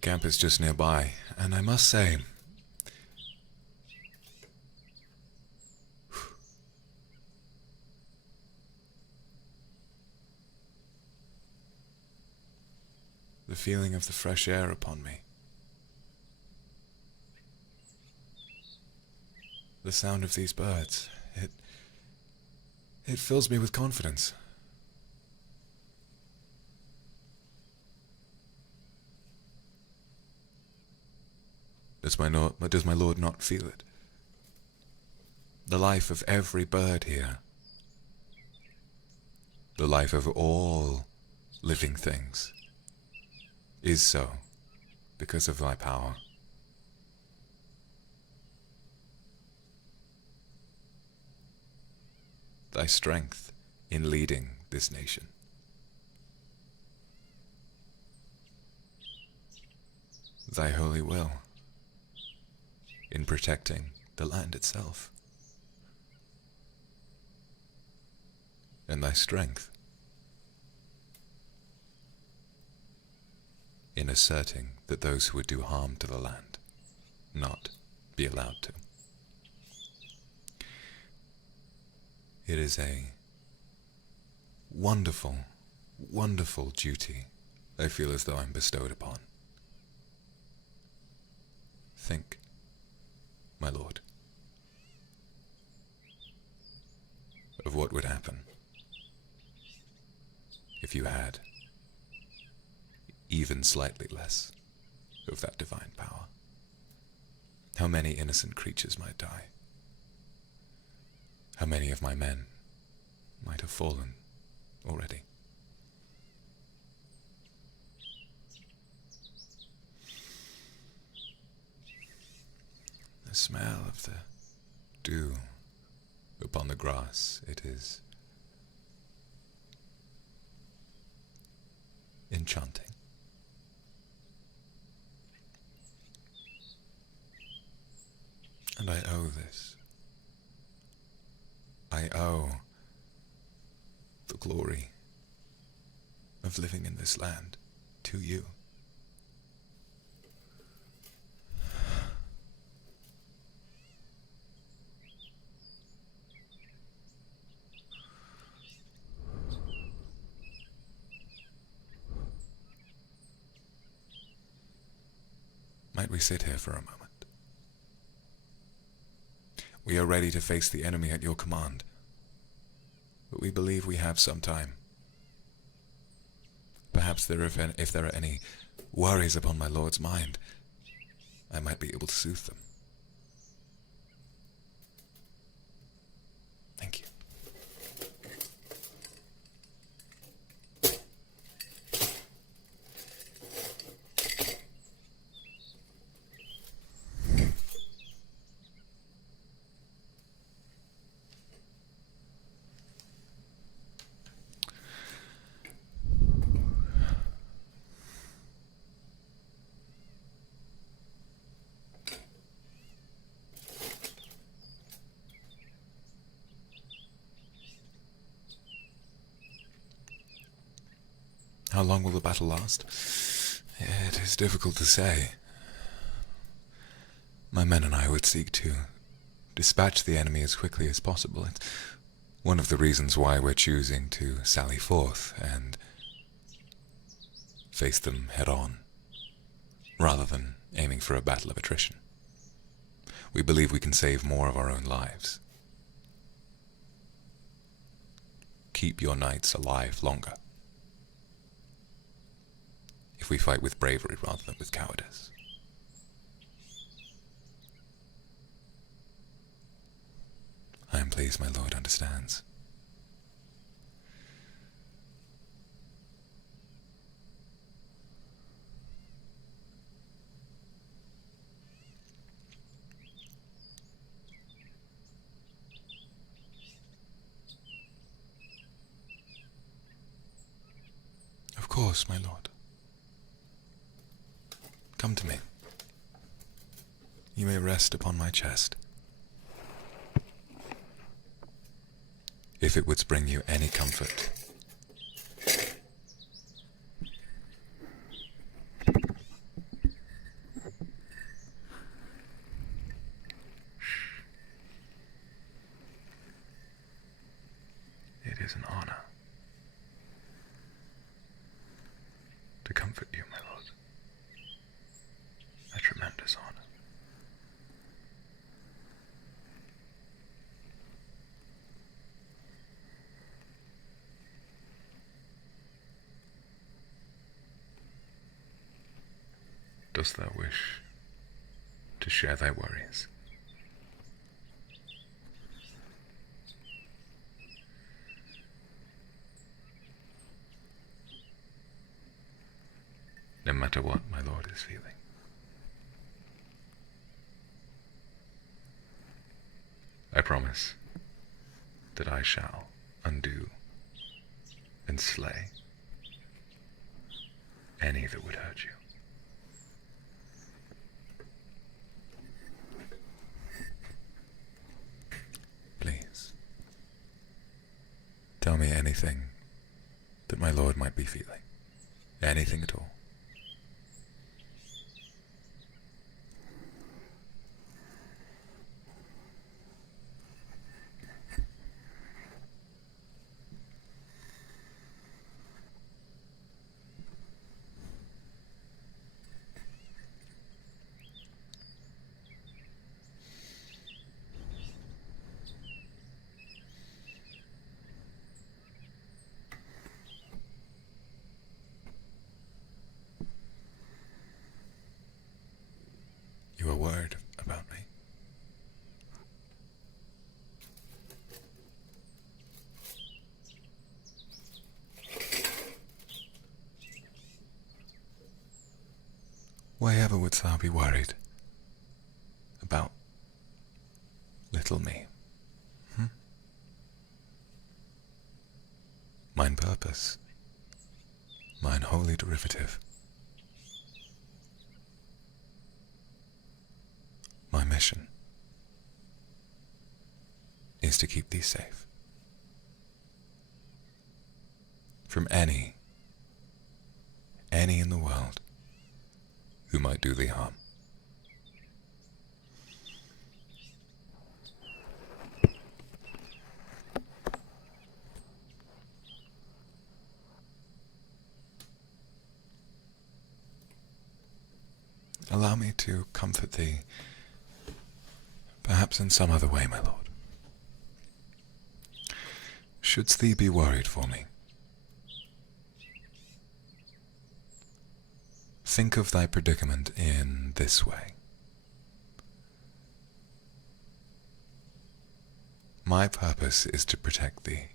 camp is just nearby, and I must say, the feeling of the fresh air upon me, the sound of these birds, it fills me with confidence. Does my Lord not feel it? The life of every bird here, the life of all living things, is so because of thy power. Thy strength in leading this nation. Thy holy will in protecting the land itself. And thy strength in asserting that those who would do harm to the land not be allowed to. It is a wonderful, wonderful duty I feel as though I'm bestowed upon. Think, my Lord, of what would happen if you had even slightly less of that divine power. How many innocent creatures might die? How many of my men might have fallen already? The smell of the dew upon the grass, it is enchanting. And I owe this. I owe the glory of living in this land to you. Might we sit here for a moment? We are ready to face the enemy at your command, but we believe we have some time. Perhaps if there are any worries upon my Lord's mind, I might be able to soothe them. Thank you. How long will the battle last? It is difficult to say. My men and I would seek to dispatch the enemy as quickly as possible. It's one of the reasons why we're choosing to sally forth and face them head on, rather than aiming for a battle of attrition. We believe we can save more of our own lives. Keep your knights alive longer if we fight with bravery rather than with cowardice. I am pleased my Lord understands. Of course, my Lord. Come to me. You may rest upon my chest. If it would bring you any comfort. is an honor to comfort you, my lord. A tremendous honor. Dost thou wish to share thy worries? No matter what my lord is feeling. I promise that I shall undo and slay any that would hurt you. Please, tell me anything that my lord might be feeling. Anything at all. You are worried about me. Why ever wouldst thou be worried about little me? Mine purpose, mine holy derivative, my mission is to keep thee safe from any in the world who might do thee harm. Allow me to comfort thee, perhaps in some other way, my lord. Shouldst thee be worried for me, think of thy predicament in this way. My purpose is to protect thee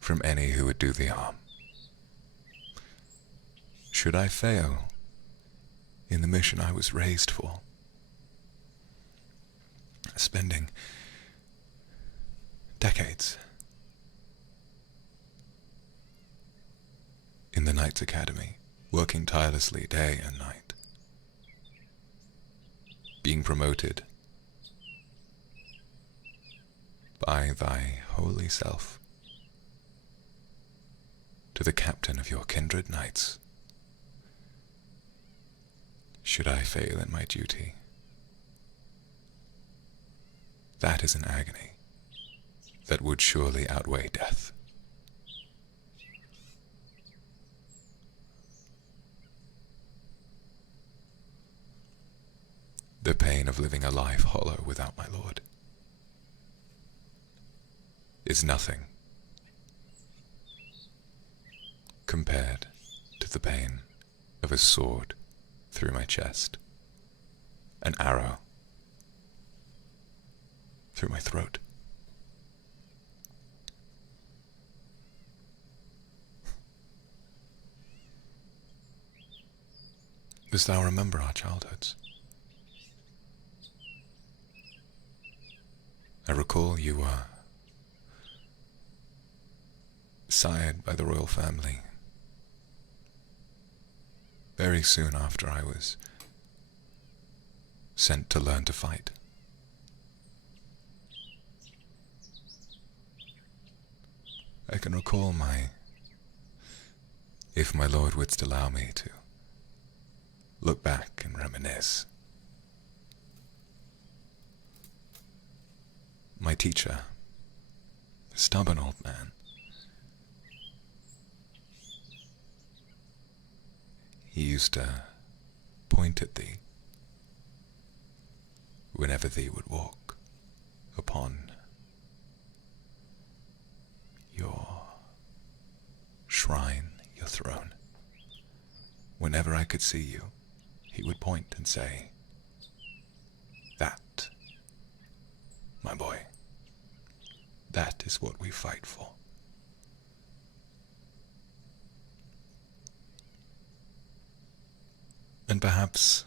from any who would do thee harm. Should I fail in the mission I was raised for, spending decades in the Knights Academy, working tirelessly day and night, being promoted by thy holy self to the captain of your kindred knights. Should I fail in my duty, that is an agony that would surely outweigh death. The pain of living a life hollow without my lord is nothing compared to the pain of a sword through my chest, an arrow through my throat. Dost thou remember our childhoods? I recall you were sired by the royal family very soon after I was sent to learn to fight. I can recall if my lord wouldst allow me to look back and reminisce. My teacher, a stubborn old man, he used to point at thee whenever thee would walk upon your shrine, your throne. Whenever I could see you, he would point and say, "That, my boy, that is what we fight for." And perhaps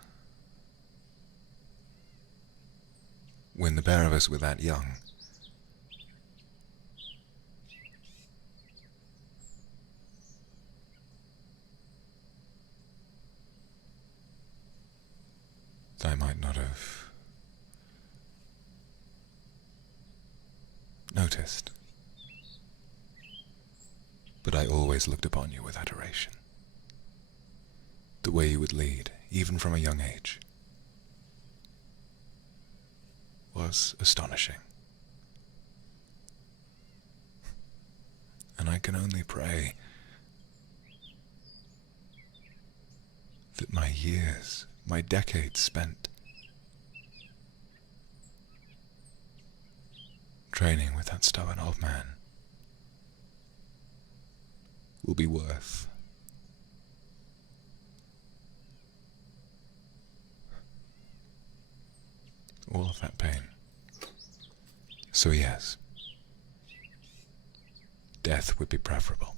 when the pair of us were that young, I might not have noticed, but I always looked upon you with adoration. The way you would lead, even from a young age, was astonishing. And I can only pray that my years, my decades spent training with that stubborn old man will be worth all of that pain. So yes, death would be preferable.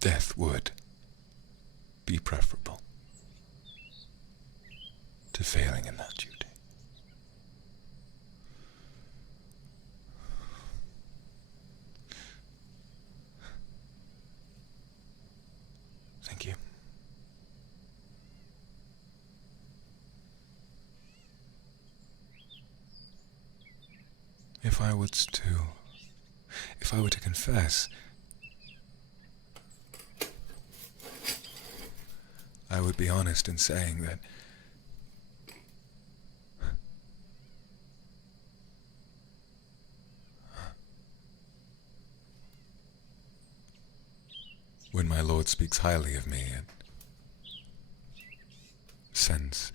Death would be preferable to failing in that duty. Thank you. If I were to confess, I would be honest in saying that when my Lord speaks highly of me, it sends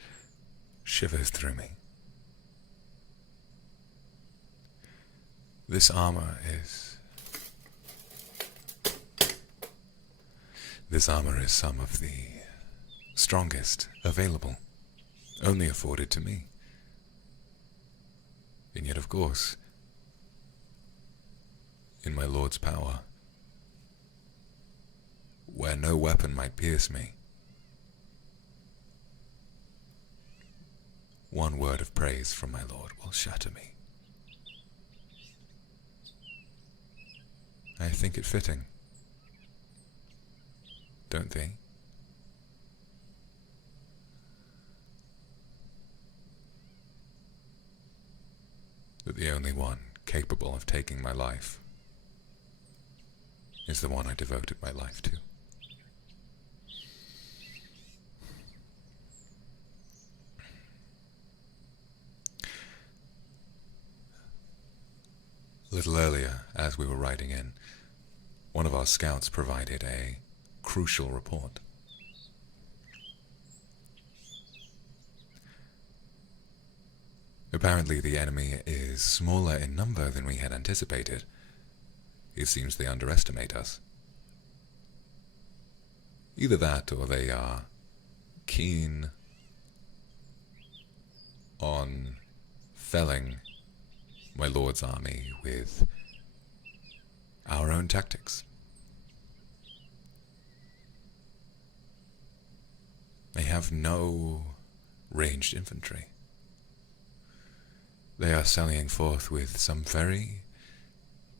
shivers through me. This armor is some of the strongest available, only afforded to me. And yet, of course, in my Lord's power, where no weapon might pierce me, one word of praise from my Lord will shatter me. I think it fitting, don't they? That the only one capable of taking my life is the one I devoted my life to. A little earlier, as we were riding in, one of our scouts provided a crucial report. Apparently the enemy is smaller in number than we had anticipated. It seems they underestimate us. Either that, or they are keen on felling my Lord's army with our own tactics. They have no ranged infantry. They are sallying forth with some very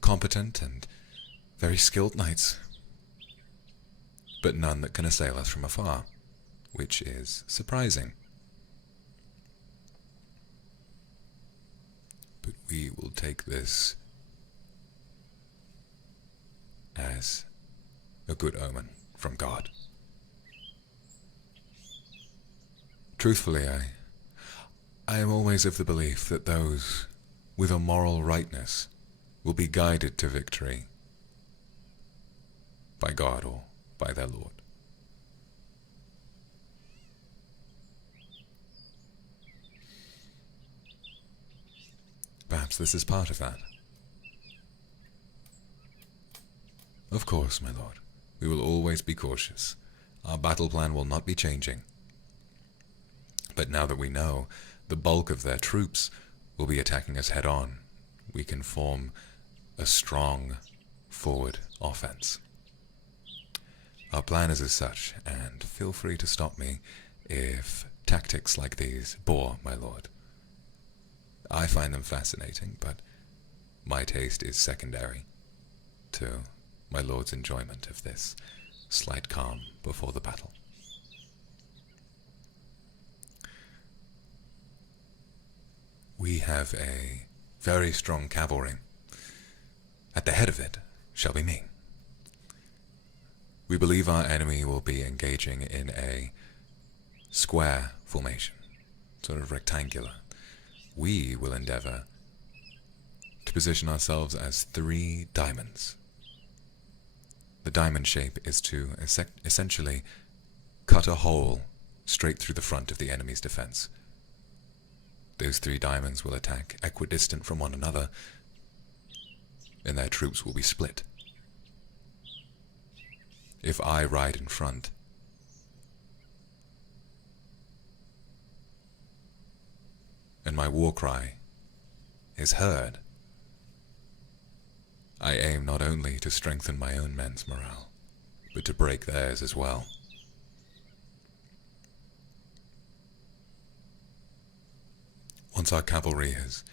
competent and very skilled knights, but none that can assail us from afar, which is surprising. But we will take this as a good omen from God. Truthfully, I am always of the belief that those with a moral rightness will be guided to victory by God or by their Lord. Perhaps this is part of that. Of course, my lord, we will always be cautious. Our battle plan will not be changing. But now that we know the bulk of their troops will be attacking us head-on, we can form a strong forward offense. Our plan is as such, and feel free to stop me if tactics like these bore my lord. I find them fascinating, but my taste is secondary to my lord's enjoyment of this slight calm before the battle. We have a very strong cavalry. At the head of it shall be me. We believe our enemy will be engaging in a square formation, sort of rectangular. We will endeavor to position ourselves as 3 diamonds. The diamond shape is to essentially cut a hole straight through the front of the enemy's defense. Those 3 diamonds will attack equidistant from one another, and their troops will be split. If I ride in front, and my war cry is heard, I aim not only to strengthen my own men's morale, but to break theirs as well. Once our cavalry has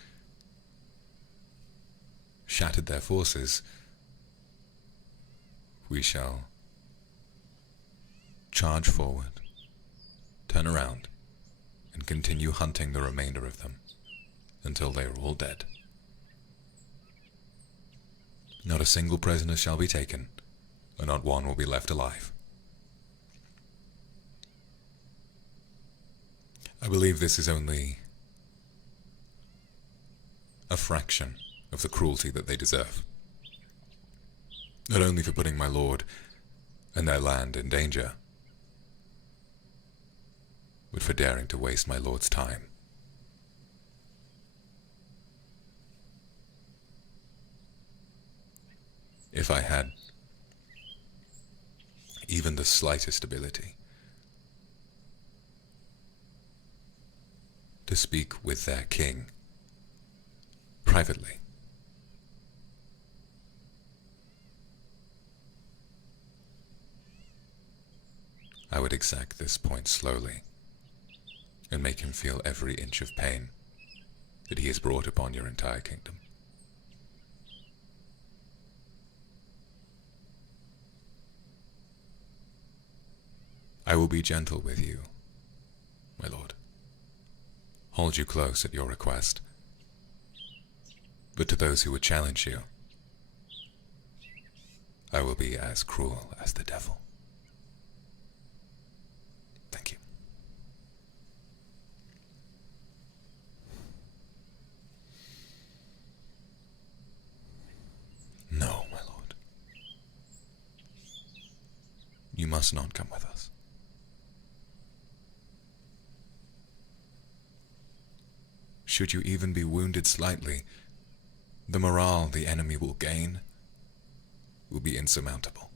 shattered their forces, we shall charge forward, turn around, and continue hunting the remainder of them until they are all dead. Not a single prisoner shall be taken, and not one will be left alive. I believe this is only a fraction of the cruelty that they deserve. Not only for putting my lord and their land in danger, but for daring to waste my lord's time. If I had even the slightest ability to speak with their king privately, I would exact this point slowly and make him feel every inch of pain that he has brought upon your entire kingdom. I will be gentle with you, my lord, hold you close at your request, but to those who would challenge you, I will be as cruel as the devil. Thank you. No, my lord. You must not come with us. Should you even be wounded slightly, the morale the enemy will gain will be insurmountable.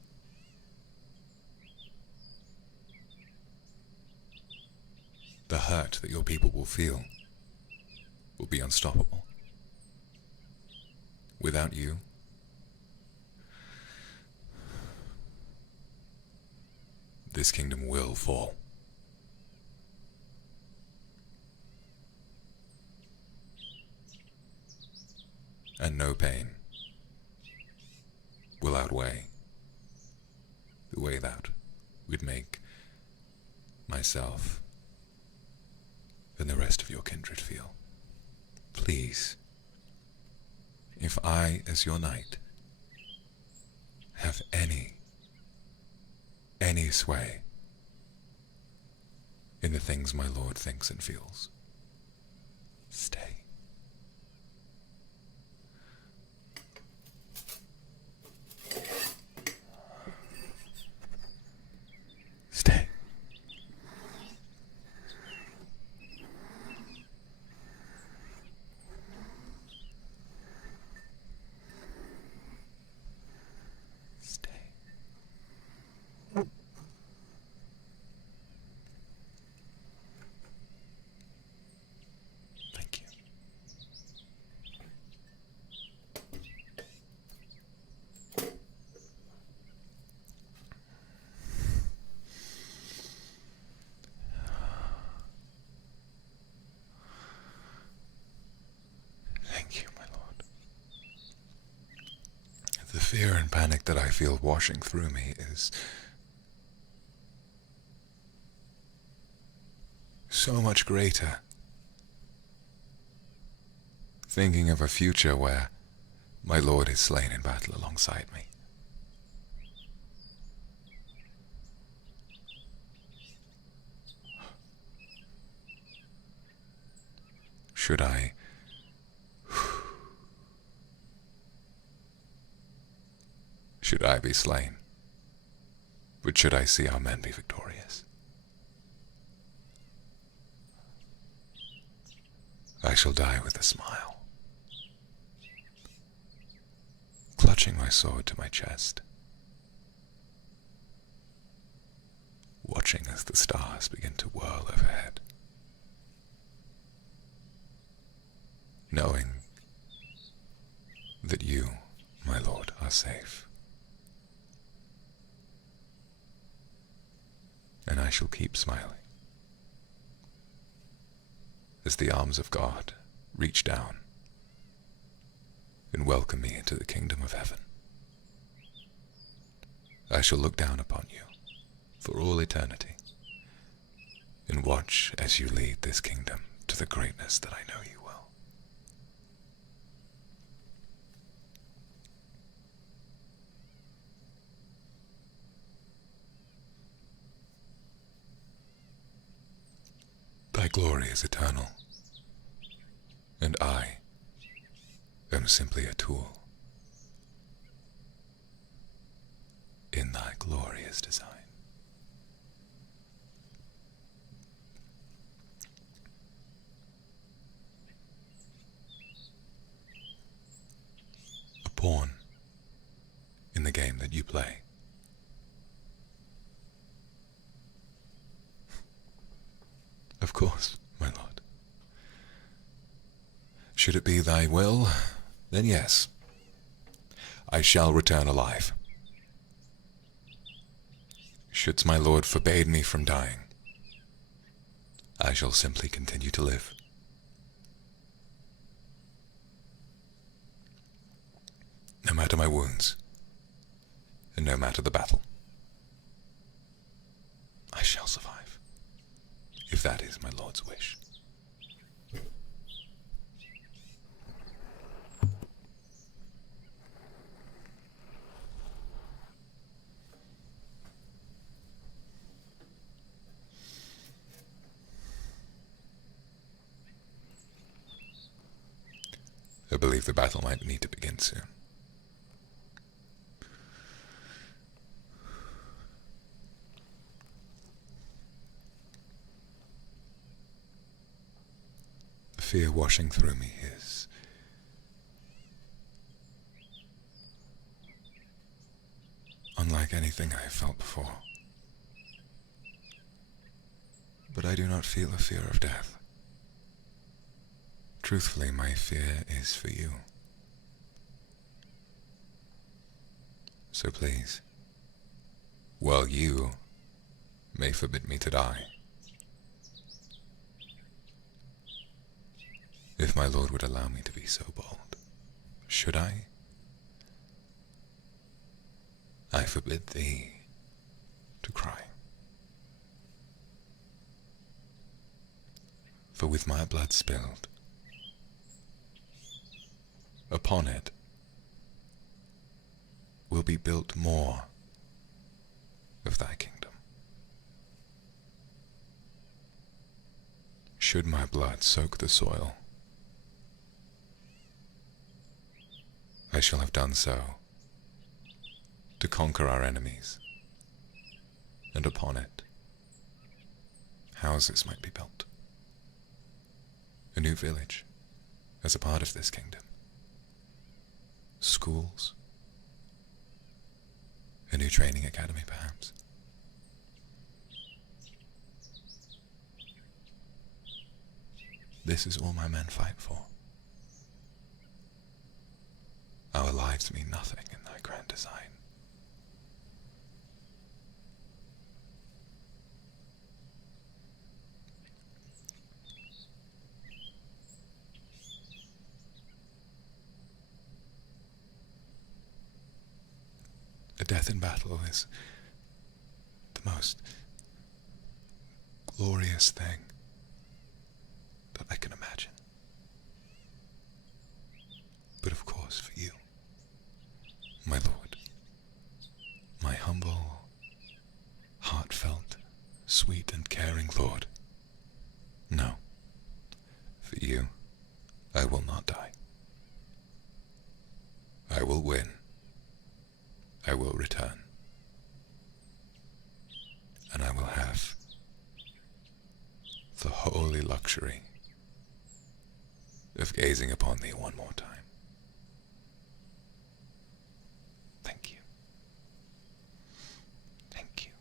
The hurt that your people will feel will be unstoppable. Without you, this kingdom will fall. And no pain will outweigh the way that would make myself and the rest of your kindred feel. Please, if I, as your knight, have any sway in the things my lord thinks and feels, stay. fear and panic that I feel washing through me is so much greater. Thinking of a future where my Lord is slain in battle alongside me. Should I be slain? But should I see our men be victorious? I shall die with a smile, clutching my sword to my chest, watching as the stars begin to whirl overhead, knowing that you, my Lord, are safe. And I shall keep smiling as the arms of God reach down and welcome me into the kingdom of heaven. I shall look down upon you for all eternity and watch as you lead this kingdom to the greatness that I know you will. Thy glory is eternal, and I am simply a tool in thy glorious design. A pawn in the game that you play. Of course, my lord. Should it be thy will, then yes, I shall return alive. Shouldst my lord forbade me from dying, I shall simply continue to live. No matter my wounds, and no matter the battle, I shall survive, if that is my lord's wish. I believe the battle might need to begin soon. The fear washing through me is unlike anything I have felt before. But I do not feel a fear of death. Truthfully, my fear is for you. So please, while you may forbid me to die, if my lord would allow me to be so bold, should I forbid thee to cry. For with my blood spilled, upon it will be built more of thy kingdom. Should my blood soak the soil, I shall have done so to conquer our enemies, and upon it houses might be built, a new village as a part of this kingdom, schools, a new training academy perhaps. This is all my men fight for. Our lives mean nothing in thy grand design. death in battle is the most glorious thing that I can imagine. But of course, for you, my Lord, my humble, heartfelt, sweet and caring Lord, no, for you, I will not die. I will win. I will return. And I will have the holy luxury of gazing upon thee one more time. Thank you. Thank you.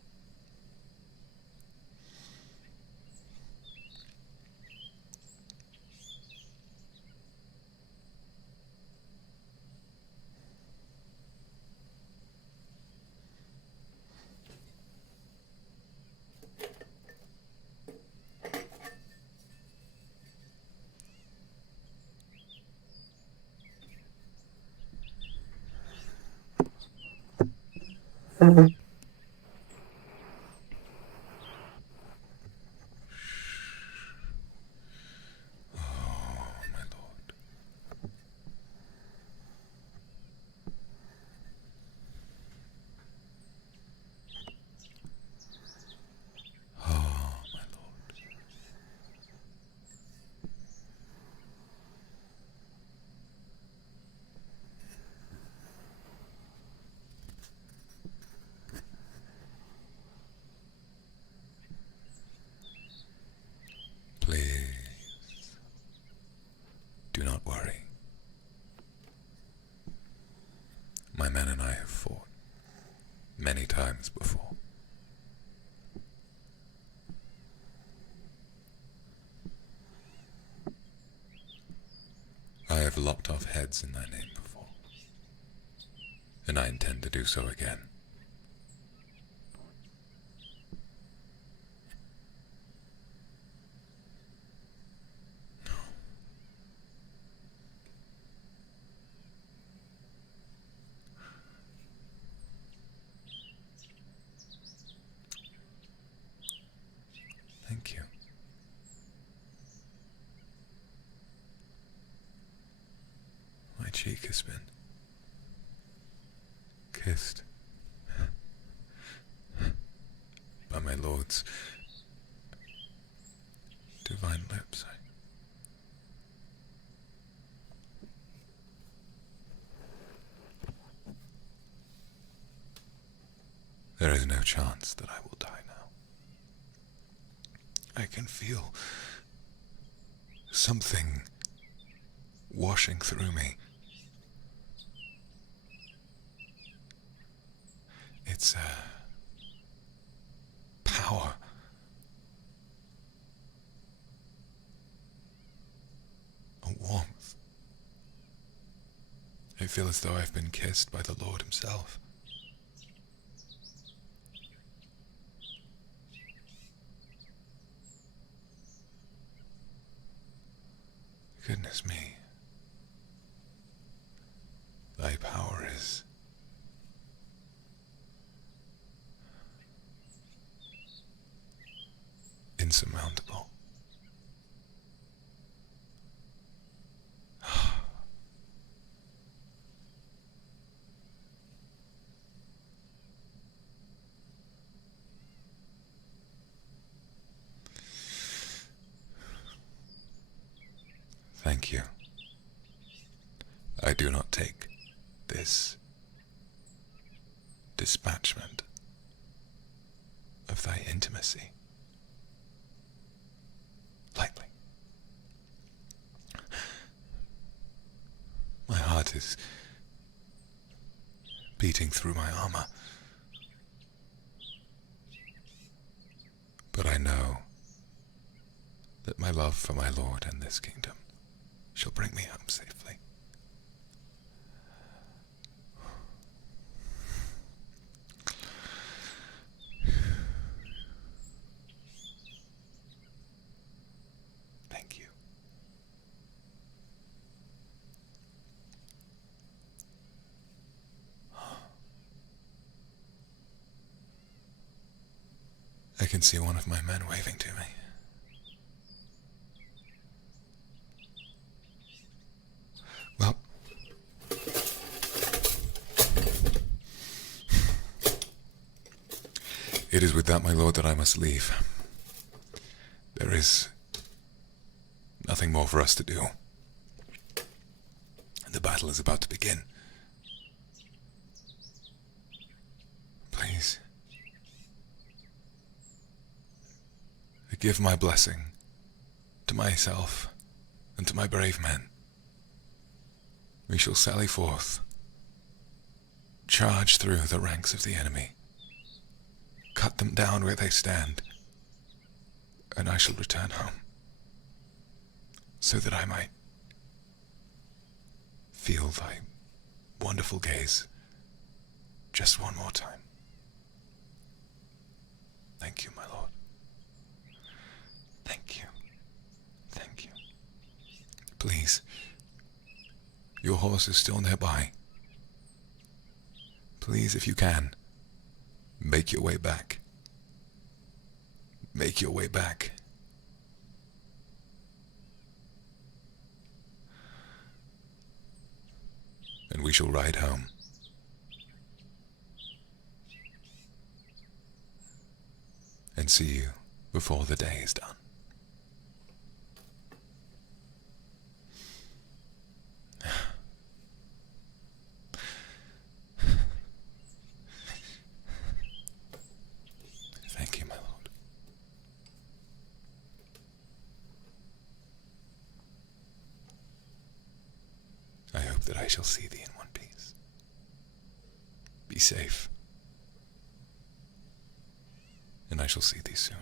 Please, do not worry. My men and I have fought many times before. I have lopped off heads in thy name before, and I intend to do so again. Thank you. My cheek has been kissed by my Lord's divine lips. There is no chance that I will die now. I can feel something washing through me. It's a power. A warmth. I feel as though I've been kissed by the Lord himself. Goodness me. Thy power is insurmountable. Thank you. I do not take this dispatchment of thy intimacy lightly. My heart is beating through my armor, but I know that my love for my Lord and this kingdom shall bring me home safely. Thank you. I can see one of my men waving to me. Well, it is with that, my lord, that I must leave. There is nothing more for us to do. The battle is about to begin. Please, give my blessing to myself and to my brave men. We shall sally forth, charge through the ranks of the enemy, cut them down where they stand, and I shall return home, so that I might feel thy wonderful gaze just one more time. Thank you, my lord. Thank you. Thank you. Please, your horse is still nearby. Please, if you can, make your way back. Make your way back. And we shall ride home. And see you before the day is done. Thank you, my lord. I hope that I shall see thee in one piece. Be safe. And I shall see thee soon.